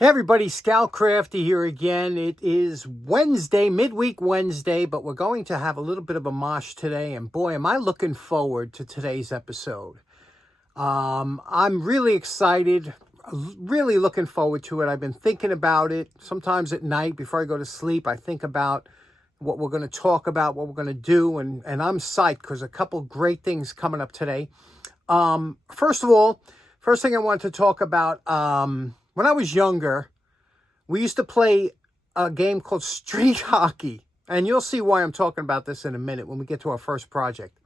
Hey everybody, Scout Crafty here again. It is Wednesday, midweek Wednesday, but we're going to have a little bit of a mosh today, and boy, am I looking forward to today's episode. I'm really excited, really looking forward to it. I've been thinking about it. Sometimes at night before I go to sleep, I think about what we're going to talk about, what we're going to do, and I'm psyched because a couple great things coming up today. First of all, first thing I want to talk about, when I was younger, we used to play a game called street hockey. And you'll see why I'm talking about this in a minute when we get to our first project.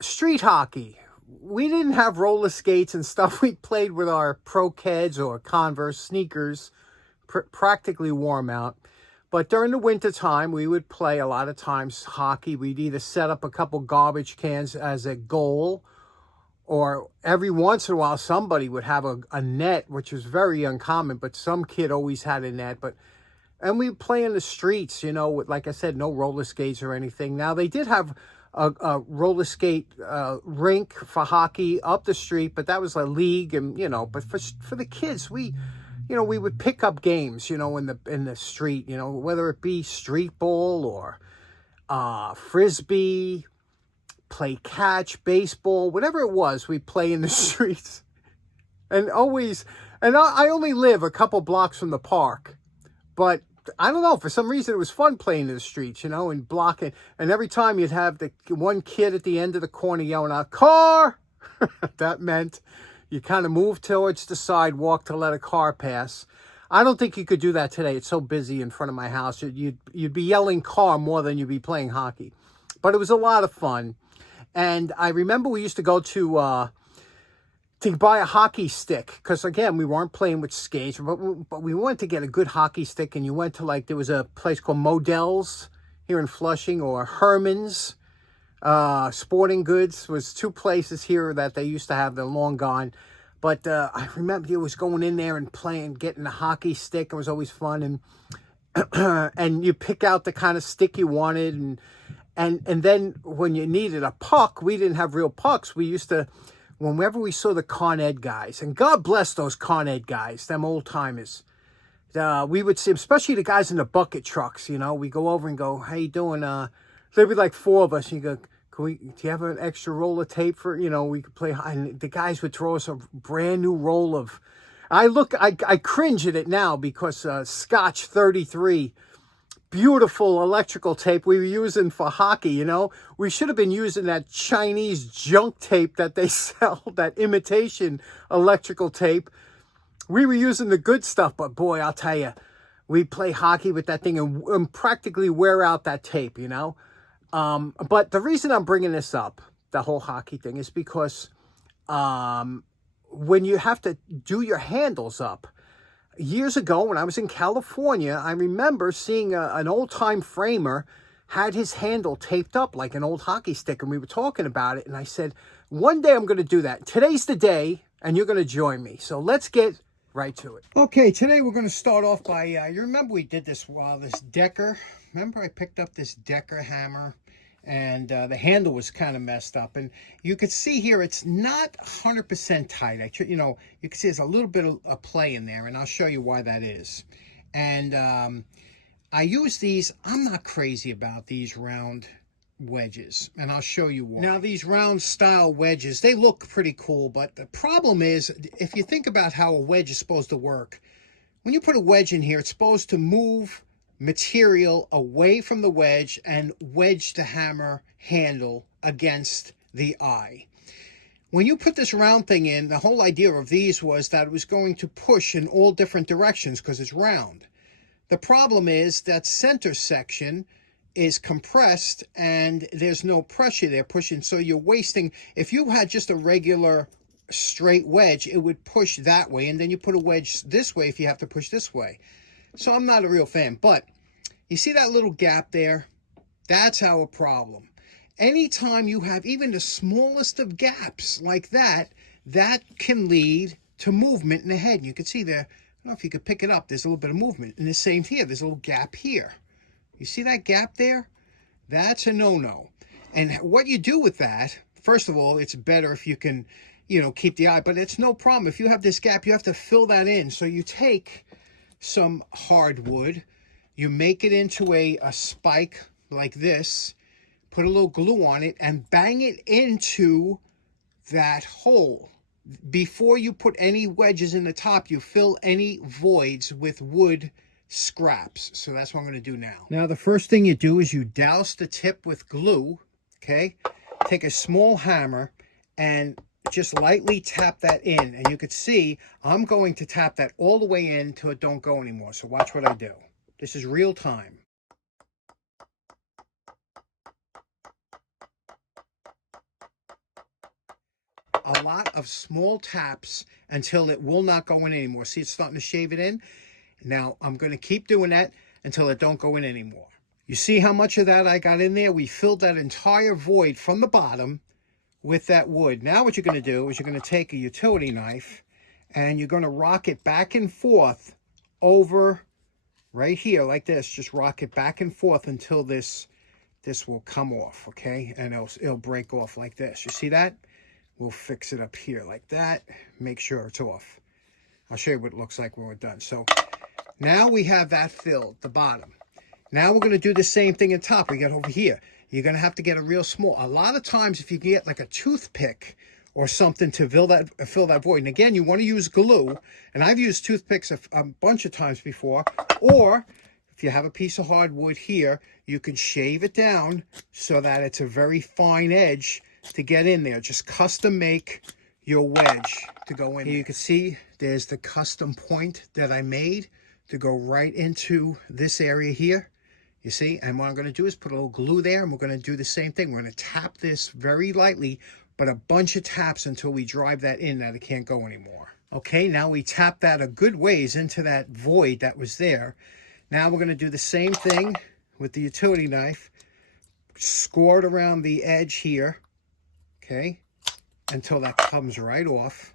Street hockey. We didn't have roller skates and stuff. We played with our Pro Keds or Converse sneakers, practically warm out. But during the winter time, we would play a lot of times hockey. We'd either set up a couple garbage cans as a goal, or every once in a while, somebody would have a net, which was very uncommon, but some kid always had a net. And we play in the streets, with, like I said, no roller skates or anything. Now, they did have a roller skate rink for hockey up the street, but that was a league. And, but for the kids, we would pick up games, in the street, whether it be street ball or frisbee, play catch, baseball, whatever it was, we play in the streets. And I only live a couple blocks from the park, but I don't know, for some reason it was fun playing in the streets, and blocking. And every time you'd have the one kid at the end of the corner yelling out, "Car!" That meant you kind of moved towards the sidewalk to let a car pass. I don't think you could do that today. It's so busy in front of my house. You'd be yelling "car" more than you'd be playing hockey. But it was a lot of fun. And I remember we used to go to buy a hockey stick because, again, we weren't playing with skates, but we wanted to get a good hockey stick. And you went to, there was a place called Modell's here in Flushing, or Herman's Sporting Goods. Was two places here that they used to have. They're long gone. But I remember it was going in there and playing, getting a hockey stick. It was always fun. And and you pick out the kind of stick you wanted. And then when you needed a puck, we didn't have real pucks. We used to, whenever we saw the Con Ed guys, and God bless those Con Ed guys, them old timers, we would see, especially the guys in the bucket trucks, we go over and go, "How you doing?" There'd be like four of us, and you go, do you have an extra roll of tape for, we could play? And the guys would throw us a brand new roll of, I cringe at it now because Scotch 33, beautiful electrical tape we were using for hockey, We should have been using that Chinese junk tape that they sell, that imitation electrical tape. We were using the good stuff, but boy, I'll tell you, we play hockey with that thing and practically wear out that tape, But the reason I'm bringing this up, the whole hockey thing, is because when you have to do your handles up, years ago, when I was in California, I remember seeing an old-time framer had his handle taped up like an old hockey stick, and we were talking about it, and I said, one day I'm going to do that. Today's the day, and you're going to join me. So let's get right to it. Okay, today we're going to start off by, you remember we did this Decker. Remember I picked up this Decker hammer, and the handle was kind of messed up, and you could see here it's not 100% tight. You can see there's a little bit of a play in there, and I'll show you why that is. And I use these. I'm not crazy about these round wedges, and I'll show you why. Now, these round style wedges, they look pretty cool, but the problem is, if you think about how a wedge is supposed to work, when you put a wedge in here, it's supposed to move material away from the wedge and wedge the hammer handle against the eye. When you put this round thing in, the whole idea of these was that it was going to push in all different directions because it's round. The problem is that center section is compressed and there's no pressure there pushing, so you're wasting. If you had just a regular straight wedge, it would push that way, and then you put a wedge this way if you have to push this way. So I'm not a real fan, but you see that little gap there? That's our problem. Anytime you have even the smallest of gaps like that, that can lead to movement in the head. You can see there, I don't know if you could pick it up, there's a little bit of movement. And the same here, there's a little gap here. You see that gap there? That's a no-no. And what you do with that, first of all, it's better if you can, you know, keep the eye, but it's no problem. If you have this gap, you have to fill that in. So you take some hardwood, you make it into a spike like this, put a little glue on it, and bang it into that hole. Before you put any wedges in the top, you fill any voids with wood scraps. So that's what I'm going to do now. Now, the first thing you do is you douse the tip with glue, okay? Take a small hammer and just lightly tap that in. And you could see I'm going to tap that all the way in till it don't go anymore. So watch what I do. This is real time. A lot of small taps until it will not go in anymore. See, it's starting to shave it in. Now, I'm going to keep doing that until it don't go in anymore. You see how much of that I got in there? We filled that entire void from the bottom with that wood. Now what you're going to do is you're going to take a utility knife and you're going to rock it back and forth over right here like this. Just rock it back and forth until this will come off, okay? And it'll break off like this. You see that? We'll fix it up here like that. Make sure it's off. I'll show you what it looks like when we're done. So now we have that filled, the bottom. Now we're going to do the same thing at top. We got over here. You're going to have to get a real small. A lot of times if you get like a toothpick or something to fill that void. And again, you want to use glue. And I've used toothpicks a bunch of times before. Or if you have a piece of hardwood here, you can shave it down so that it's a very fine edge to get in there. Just custom make your wedge to go in. Here you can see there's the custom point that I made to go right into this area here. You see, and what I'm going to do is put a little glue there, and we're going to do the same thing. We're going to tap this very lightly, but a bunch of taps until we drive that in that it can't go anymore. Okay, now we tap that a good ways into that void that was there. Now we're going to do the same thing with the utility knife. Score it around the edge here. Okay, until that comes right off.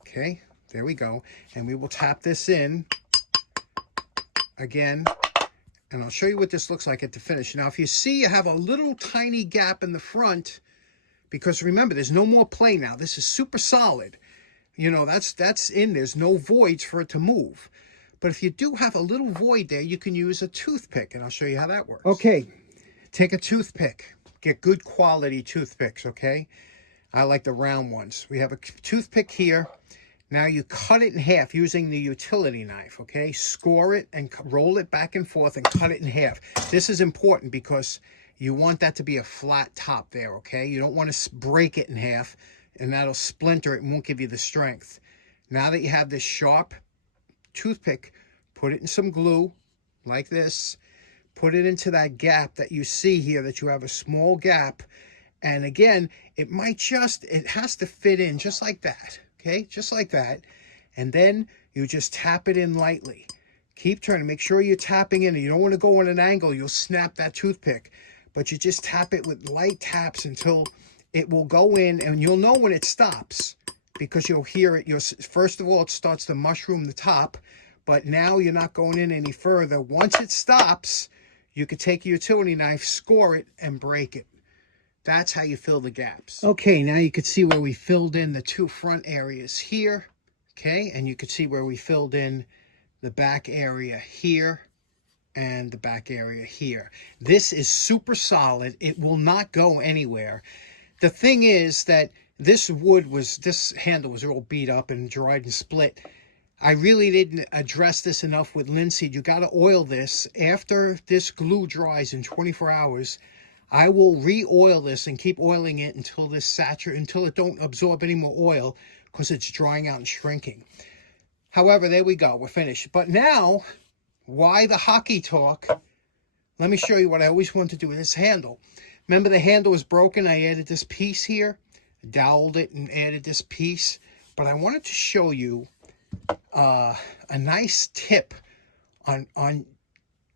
Okay, there we go. And we will tap this in again. And I'll show you what this looks like at the finish. Now, if you see you have a little tiny gap in the front, because remember, there's no more play now. This is super solid. You know, that's in. There's no voids for it to move. But if you do have a little void there, you can use a toothpick, and I'll show you how that works. Okay, take a toothpick. Get good quality toothpicks, okay? I like the round ones. We have a toothpick here. Now you cut it in half using the utility knife, okay? Score it and roll it back and forth and cut it in half. This is important because you want that to be a flat top there, okay? You don't want to break it in half, and that'll splinter it and won't give you the strength. Now that you have this sharp toothpick, put it in some glue like this. Put it into that gap that you see here, that you have a small gap. And again, it has to fit in just like that, okay? Just like that. And then you just tap it in lightly. Keep turning. Make sure you're tapping in. You don't want to go on an angle. You'll snap that toothpick. But you just tap it with light taps until it will go in, and you'll know when it stops because you'll hear it. First of all, it starts to mushroom the top, but now you're not going in any further. Once it stops, you could take a utility knife, score it, and break it. That's how you fill the gaps. Okay, now you can see where we filled in the two front areas here. Okay, and you can see where we filled in the back area here and the back area here. This is super solid. It will not go anywhere. The thing is that this handle was all beat up and dried and split. I really didn't address this enough with linseed. You got to oil this. After this glue dries in 24 hours, I will re-oil this and keep oiling it until until it don't absorb any more oil, because it's drying out and shrinking. However, there we go. We're finished. But now, why the hockey talk? Let me show you what I always want to do with this handle. Remember, the handle was broken. I added this piece here, doweled it and added this piece. But I wanted to show you a nice tip on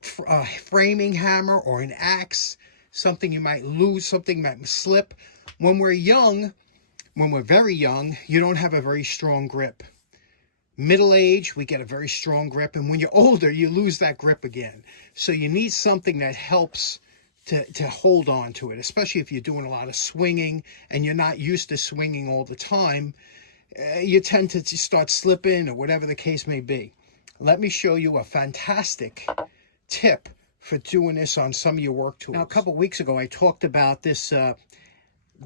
framing hammer or an axe, something you might lose, something might slip. When we're very young, you don't have a very strong grip. Middle age, we get a very strong grip, and when you're older, you lose that grip again. So you need something that helps to hold on to it, especially if you're doing a lot of swinging and you're not used to swinging all the time. you tend to start slipping or whatever the case may be. Let me show you a fantastic tip for doing this on some of your work tools. Now, a couple weeks ago, I talked about this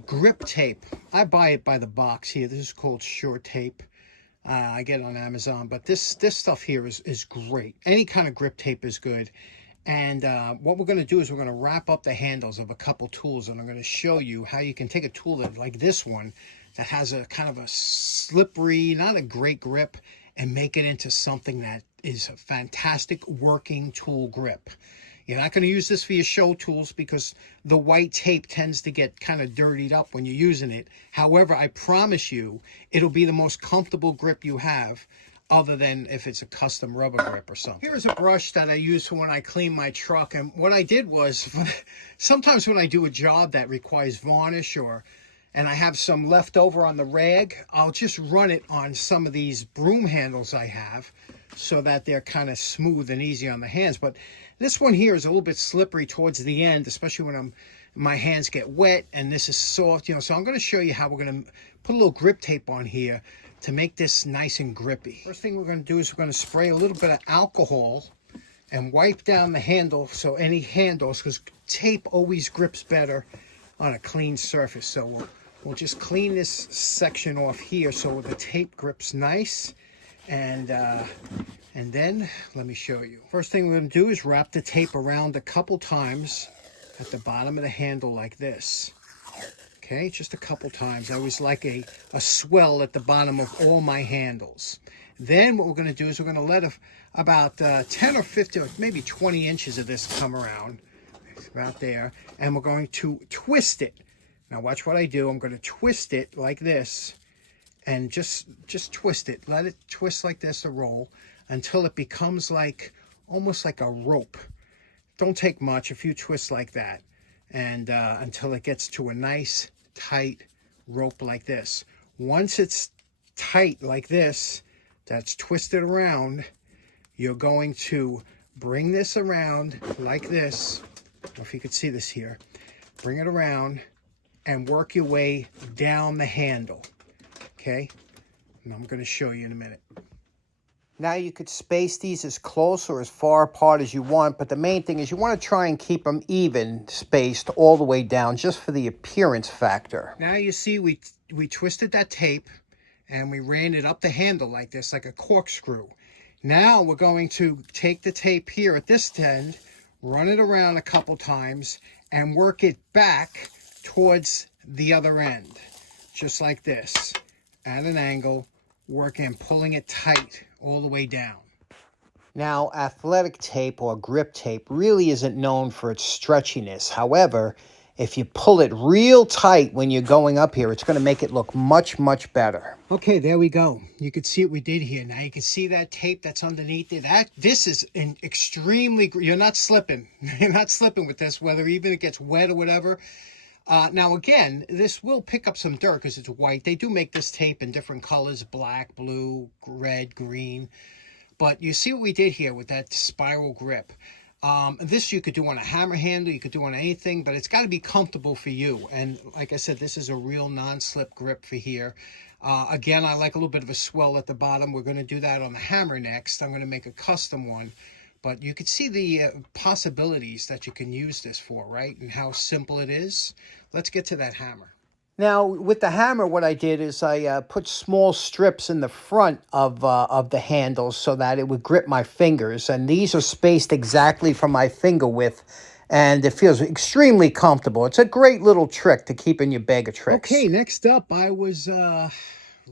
grip tape. I buy it by the box here. This is called Short Tape. I get it on Amazon, but this stuff here is great. Any kind of grip tape is good. And what we're going to do is we're going to wrap up the handles of a couple tools, and I'm going to show you how you can take a tool like this one that has a kind of a slippery, not a great grip, and make it into something that is a fantastic working tool grip. You're not going to use this for your show tools because the white tape tends to get kind of dirtied up when you're using it. However, I promise you, it'll be the most comfortable grip you have, other than if it's a custom rubber grip or something. Here's a brush that I use for when I clean my truck. And what I did was, sometimes when I do a job that requires varnish and I have some left over on the rag, I'll just run it on some of these broom handles I have so that they're kind of smooth and easy on the hands. But this one here is a little bit slippery towards the end, especially when my hands get wet and this is soft, so I'm going to show you how we're going to put a little grip tape on here to make this nice and grippy. First thing we're going to do is we're going to spray a little bit of alcohol and wipe down the handle, so any handles, because tape always grips better on a clean surface. So we'll just clean this section off here so the tape grips nice. And then let me show you. First thing we're going to do is wrap the tape around a couple times at the bottom of the handle like this. Okay, just a couple times. I always like a swell at the bottom of all my handles. Then what we're going to do is we're going to let about 10 or 15 or maybe 20 inches of this come around. About there. And we're going to twist it. Now watch what I do. I'm going to twist it like this. And just twist it. Let it twist like this, a roll, until it becomes like almost like a rope. Don't take much, a few twists like that, and until it gets to a nice tight rope like this. Once it's tight like this, that's twisted around, you're going to bring this around like this. I don't know if you could see this here. Bring it around and work your way down the handle. Okay, and I'm going to show you in a minute. Now you could space these as close or as far apart as you want, but the main thing is you want to try and keep them even spaced all the way down, just for the appearance factor. Now you see we twisted that tape and we ran it up the handle like this, like a corkscrew. Now we're going to take the tape here at this end, run it around a couple times, and work it back towards the other end, just like this. At an angle, working and pulling it tight all the way down. Now, athletic tape or grip tape really isn't known for its stretchiness. However, if you pull it real tight when you're going up here, it's going to make it look much, much better. Okay, there we go. You can see what we did here. Now you can see that tape that's underneath it. This is an extremely, you're not slipping. You're not slipping with this, whether even it gets wet or whatever. Now, again, this will pick up some dirt because it's white. They do make this tape in different colors, black, blue, red, green. But you see what we did here with that spiral grip. This you could do on a hammer handle, you could do on anything, but it's got to be comfortable for you. And like I said, this is a real non-slip grip for here. Again, I like a little bit of a swell at the bottom. We're going to do that on the hammer next. I'm going to make a custom one. But you can see the possibilities that you can use this for, right? And how simple it is. Let's get to that hammer. Now, with the hammer, what I did is I put small strips in the front of the handles so that it would grip my fingers. And these are spaced exactly from my finger width. And it feels extremely comfortable. It's a great little trick to keep in your bag of tricks. Okay, next up, I was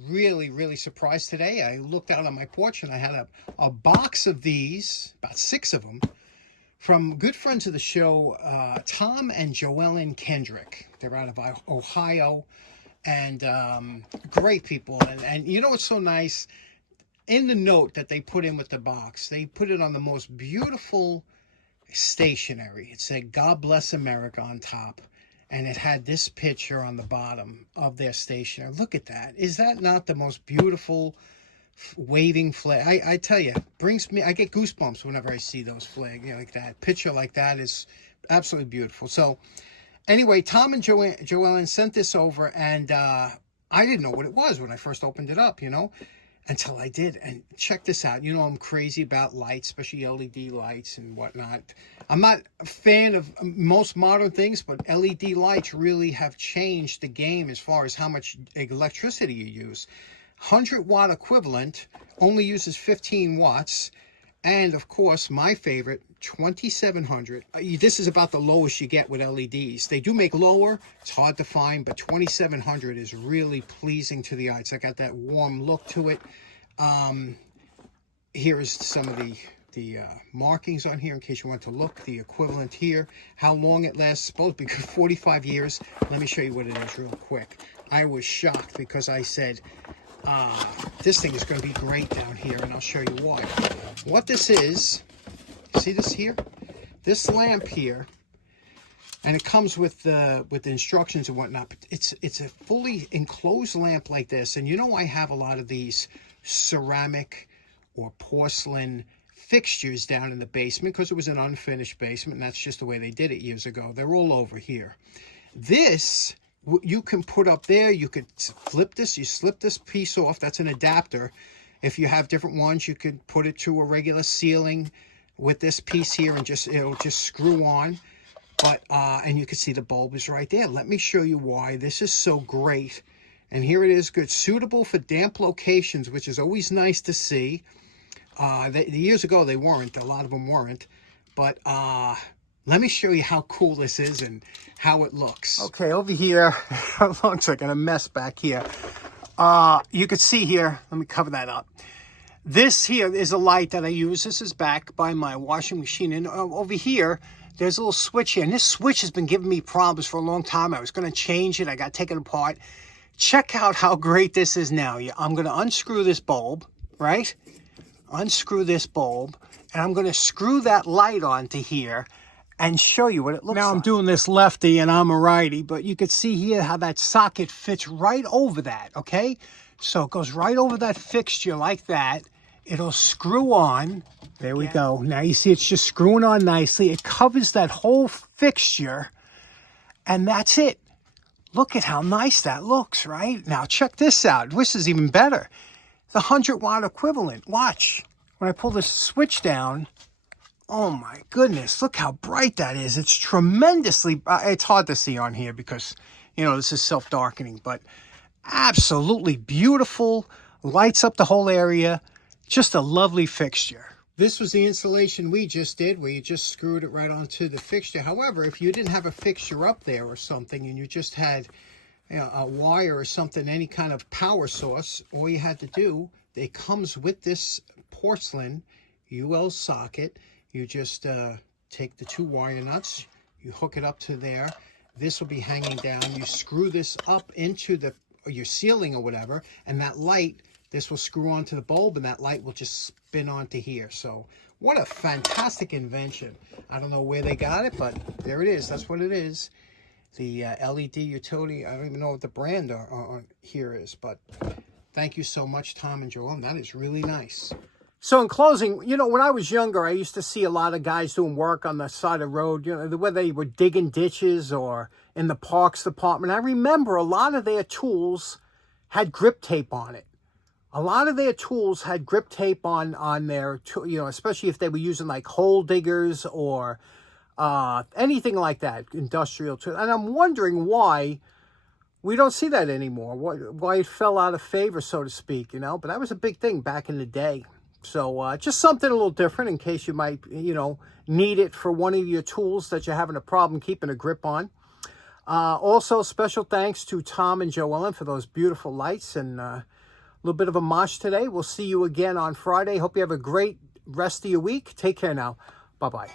really surprised today. I looked out on my porch and I had a box of these, about 6 of them, from good friends of the show, Tom and Joellen Kendrick. They're out of Ohio, and great people. And you know what's so nice? In the note that they put in with the box, they put it on the most beautiful stationery. It said, "God bless America" on top. And it had this picture on the bottom of their stationery. Look at that. Is that not the most beautiful waving flag? I tell you, I get goosebumps whenever I see those flags, like that. Picture like that is absolutely beautiful. So anyway, Tom and Joellen sent this over, and I I didn't know what it was when I first opened it up, you know, until I did. And check this out. You know, I'm crazy about lights, especially LED lights and whatnot. I'm not a fan of most modern things, but LED lights really have changed the game as far as how much electricity you use. 100-watt equivalent only uses 15 watts. And, of course, my favorite, 2700. This is about the lowest you get with LEDs. They do make lower. It's hard to find, but 2700 is really pleasing to the eye. It's got that warm look to it. Here is some of the markings on here in case you want to look. The equivalent here. How long it lasts. Supposed to be 45 years. Let me show you what it is real quick. I was shocked because I said, this thing is going to be great down here, and I'll show you why. What this is, see this here? This lamp here, and it comes with the instructions and whatnot, but it's a fully enclosed lamp like this. And you know, I have a lot of these ceramic or porcelain fixtures down in the basement because it was an unfinished basement, and that's just the way they did it years ago. They're all over here. This you can put up there. You could flip this. You slip this piece off. That's an adapter. If you have different ones, you could put it to a regular ceiling with this piece here, and it'll just screw on. But and you can see the bulb is right there. Let me show you why this is so great. And here it is, good, suitable for damp locations, which is always nice to see. Years ago they weren't. A lot of them weren't. But let me show you how cool this is and how it looks. Okay, over here, it looks like a mess back here. You could see here, let me cover that up. This here is a light that I use. This is back by my washing machine. And over here, there's a little switch here. And this switch has been giving me problems for a long time. I was going to change it. I got to take it apart. Check out how great this is now. I'm going to unscrew this bulb, right? Unscrew this bulb. And I'm going to screw that light onto here and show you what it looks like. Now I'm doing this lefty and I'm a righty, but you can see here how that socket fits right over that, okay? So it goes right over that fixture like that. It'll screw on. There we go. Now you see it's just screwing on nicely. It covers that whole fixture, and that's it. Look at how nice that looks, right? Now check this out. This is even better. The 100-watt equivalent. Watch. When I pull this switch down, oh my goodness, look how bright that is. It's tremendously, it's hard to see on here because, you know, this is self-darkening, but absolutely beautiful. Lights up the whole area. Just a lovely fixture. This was the installation we just did, where you just screwed it right onto the fixture. However, if you didn't have a fixture up there or something, and you just had, you know, a wire or something, any kind of power source, all you had to do, it comes with this porcelain UL socket. You just take the 2 wire nuts, you hook it up to there. This will be hanging down. You screw this up into your ceiling or whatever, and that light, this will screw onto the bulb, and that light will just spin onto here. So what a fantastic invention. I don't know where they got it, but there it is. That's what it is. The LED utility. I don't even know what the brand here is, but thank you so much, Tom and Joellen. That is really nice. So in closing, you know, when I was younger, I used to see a lot of guys doing work on the side of the road, you know, whether they were digging ditches or in the parks department. I remember a lot of their tools had grip tape on it. A lot of their tools had grip tape on their, you know, especially if they were using like hole diggers or anything like that, industrial tool. And I'm wondering why we don't see that anymore, why it fell out of favor, so to speak, you know. But that was a big thing back in the day. So just something a little different in case you might, you know, need it for one of your tools that you're having a problem keeping a grip on. Also, special thanks to Tom and Joellen for those beautiful lights, and a little bit of a mosh today. We'll see you again on Friday. Hope you have a great rest of your week. Take care now. Bye-bye.